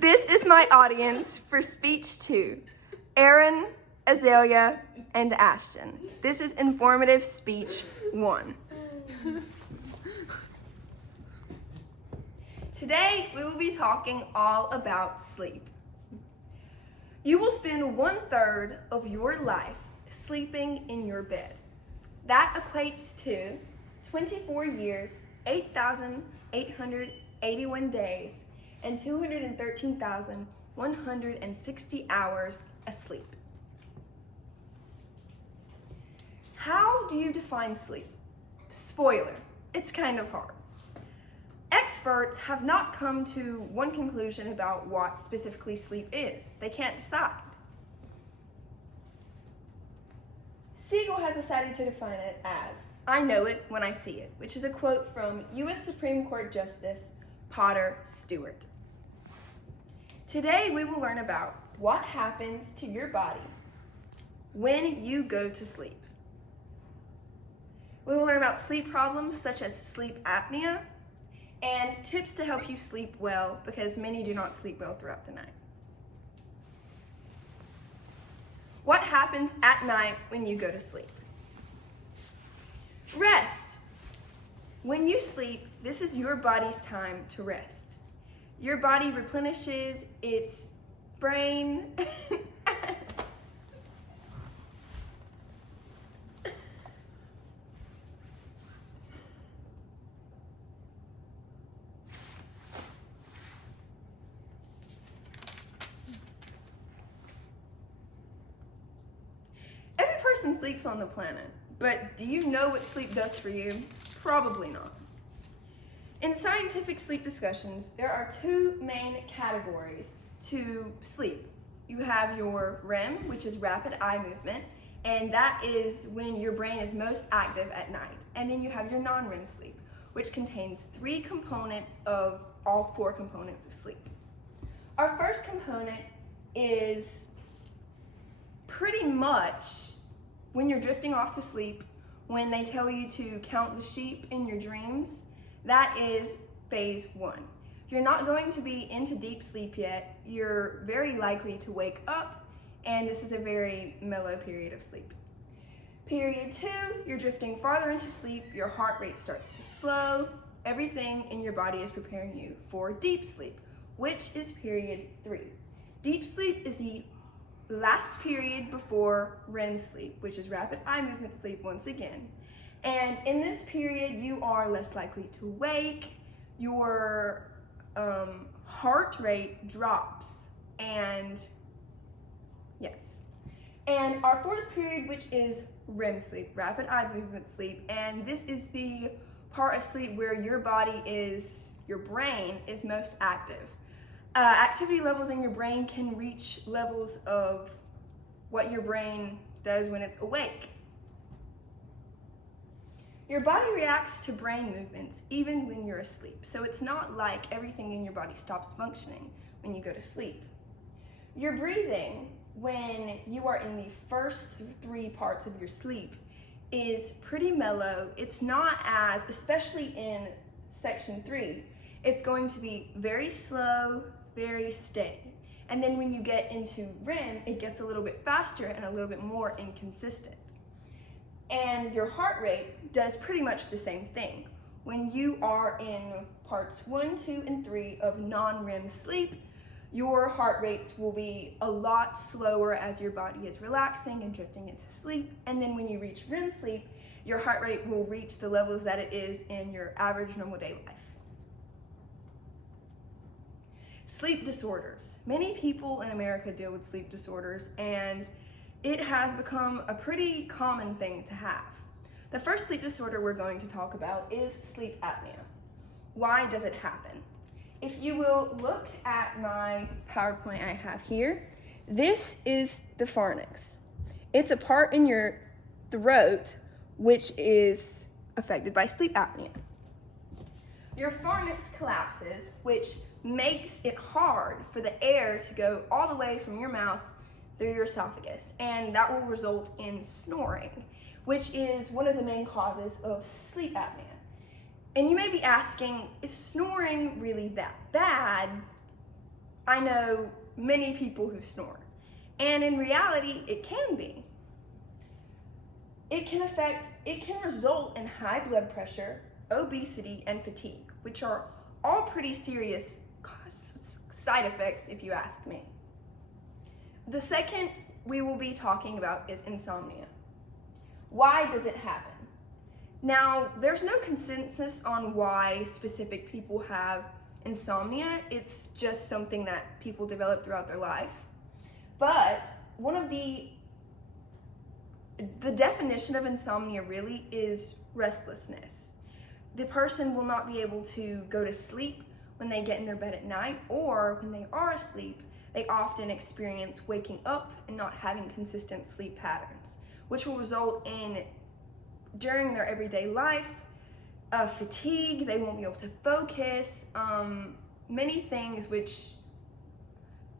This is my audience for speech 2. Aaron, Azalea, and Ashton. This is informative speech 1. Today, we will be talking all about sleep. You will spend 1/3 of your life sleeping in your bed. That equates to 24 years, 8,881 days, and 213,160 hours asleep. How do you define sleep? Spoiler, it's kind of hard. Experts have not come to one conclusion about what specifically sleep is. They can't decide. Siegel has decided to define it as, "I know it when I see it," which is a quote from U.S. Supreme Court Justice Potter Stewart. Today we will learn about what happens to your body when you go to sleep. We will learn about sleep problems such as sleep apnea and tips to help you sleep well, because many do not sleep well throughout the night. What happens at night when you go to sleep? Rest. When you sleep, this is your body's time to rest. Your body replenishes its brain Every person sleeps on the planet, but do you know what sleep does for you? Probably not. In scientific sleep discussions, there are 2 main categories to sleep. You have your REM, which is rapid eye movement, and that is when your brain is most active at night. And then you have your non-REM sleep, which contains 3 components of all 4 components of sleep. Our first component is pretty much when you're drifting off to sleep, when they tell you to count the sheep in your dreams. That is phase 1. You're not going to be into deep sleep yet. You're very likely to wake up, and this is a very mellow period of sleep. Period 2, you're drifting farther into sleep, your heart rate starts to slow, everything in your body is preparing you for deep sleep, which is period 3. Deep sleep is the last period before REM sleep, which is rapid eye movement sleep once again. And in this period, you are less likely to wake, your heart rate drops, and yes. And our 4th period, which is REM sleep, rapid eye movement sleep, and this is the part of sleep where your brain is most active. Activity levels in your brain can reach levels of what your brain does when it's awake. Your body reacts to brain movements even when you're asleep, so it's not like everything in your body stops functioning when you go to sleep. Your breathing, when you are in the first 3 parts of your sleep, is pretty mellow. It's not as, especially in section 3, it's going to be very slow, very steady. And then when you get into REM, it gets a little bit faster and a little bit more inconsistent. And your heart rate does pretty much the same thing. When you are in parts 1, 2, and 3 of non-REM sleep, your heart rates will be a lot slower as your body is relaxing and drifting into sleep. And then when you reach REM sleep, your heart rate will reach the levels that it is in your average normal day life. Sleep disorders. Many people in America deal with sleep disorders, and it has become a pretty common thing to have. The first sleep disorder we're going to talk about is sleep apnea. Why does it happen? If you will look at my PowerPoint I have here, this is the pharynx. It's a part in your throat which is affected by sleep apnea. Your pharynx collapses, which makes it hard for the air to go all the way from your mouth through your esophagus, and that will result in snoring, which is one of the main causes of sleep apnea. And you may be asking, is snoring really that bad? I know many people who snore, and in reality, it can be. It can result in high blood pressure, obesity, and fatigue, which are all pretty serious side effects if you ask me. The second we will be talking about is insomnia. Why does it happen? Now, there's no consensus on why specific people have insomnia. It's just something that people develop throughout their life. But one of the definition of insomnia really is restlessness. The person will not be able to go to sleep when they get in their bed at night, or when they are asleep, they often experience waking up and not having consistent sleep patterns, which will result in, during their everyday life, fatigue. They won't be able to focus, many things which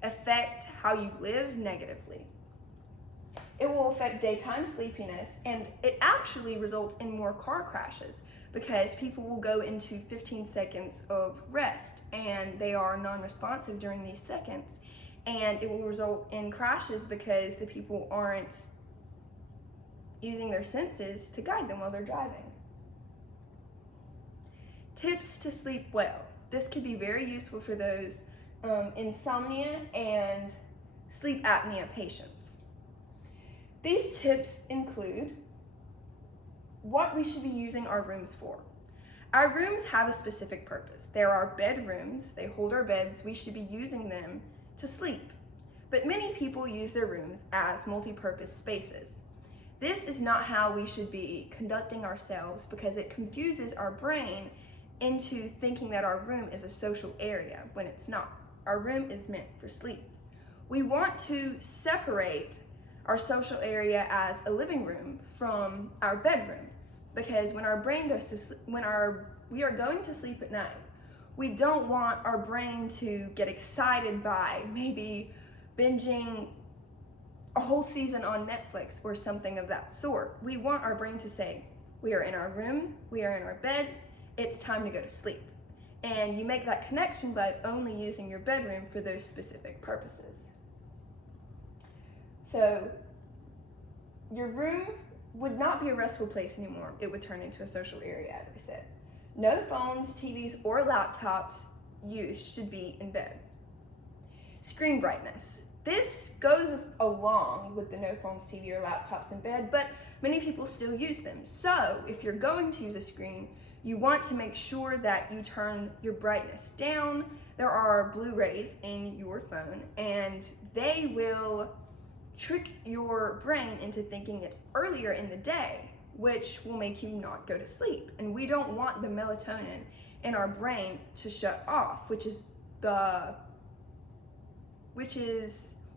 affect how you live negatively. It will affect daytime sleepiness, and it actually results in more car crashes because people will go into 15 seconds of rest and they are non-responsive during these seconds, and it will result in crashes because the people aren't using their senses to guide them while they're driving. Tips to sleep well. This could be very useful for those insomnia and sleep apnea patients. These tips include what we should be using our rooms for. Our rooms have a specific purpose. There are bedrooms, they hold our beds, we should be using them to sleep. But many people use their rooms as multi-purpose spaces. This is not how we should be conducting ourselves because it confuses our brain into thinking that our room is a social area when it's not. Our room is meant for sleep. We want to separate our social area as a living room from our bedroom, because when our brain goes to sleep, we are going to sleep at night, we don't want our brain to get excited by maybe binging a whole season on Netflix or something of that sort. We want our brain to say, we are in our room, we are in our bed, it's time to go to sleep. And you make that connection by only using your bedroom for those specific purposes. So your room would not be a restful place anymore. It would turn into a social area, as I said. No phones, TVs, or laptops used should be in bed. Screen brightness. This goes along with the no phones, TV, or laptops in bed, but many people still use them. So if you're going to use a screen, you want to make sure that you turn your brightness down. There are blue rays in your phone, and they will trick your brain into thinking it's earlier in the day, which will make you not go to sleep. And we don't want the melatonin in our brain to shut off, which is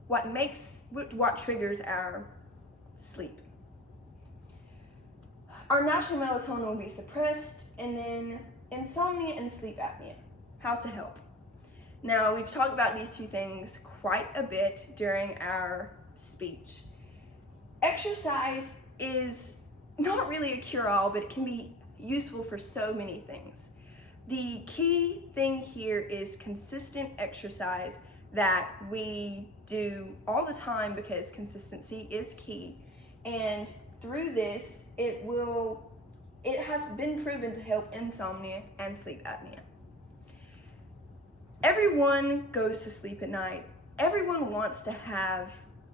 what triggers our sleep. Our natural melatonin will be suppressed, and then insomnia and sleep apnea. How to help. Now, we've talked about these two things quite a bit during our speech. Exercise is not really a cure-all, but it can be useful for so many things. The key thing here is consistent exercise that we do all the time, because consistency is key. And through this, it has been proven to help insomnia and sleep apnea. Everyone goes to sleep at night. Everyone wants to have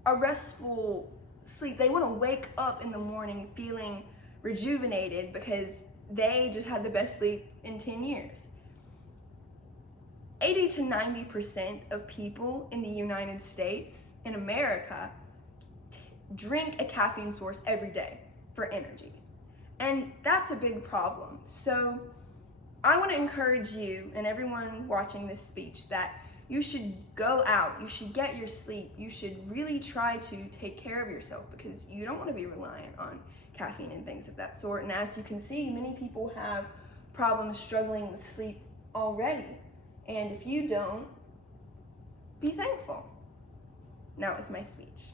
a restful sleep. They want to wake up in the morning feeling rejuvenated because they just had the best sleep in 10 years. 80 to 90% of people in the United States, in America, drink a caffeine source every day for energy. And that's a big problem. So I want to encourage you and everyone watching this speech that you should go out, you should get your sleep, you should really try to take care of yourself, because you don't want to be reliant on caffeine and things of that sort. And as you can see, many people have problems struggling with sleep already. And if you don't, be thankful. Now is my speech.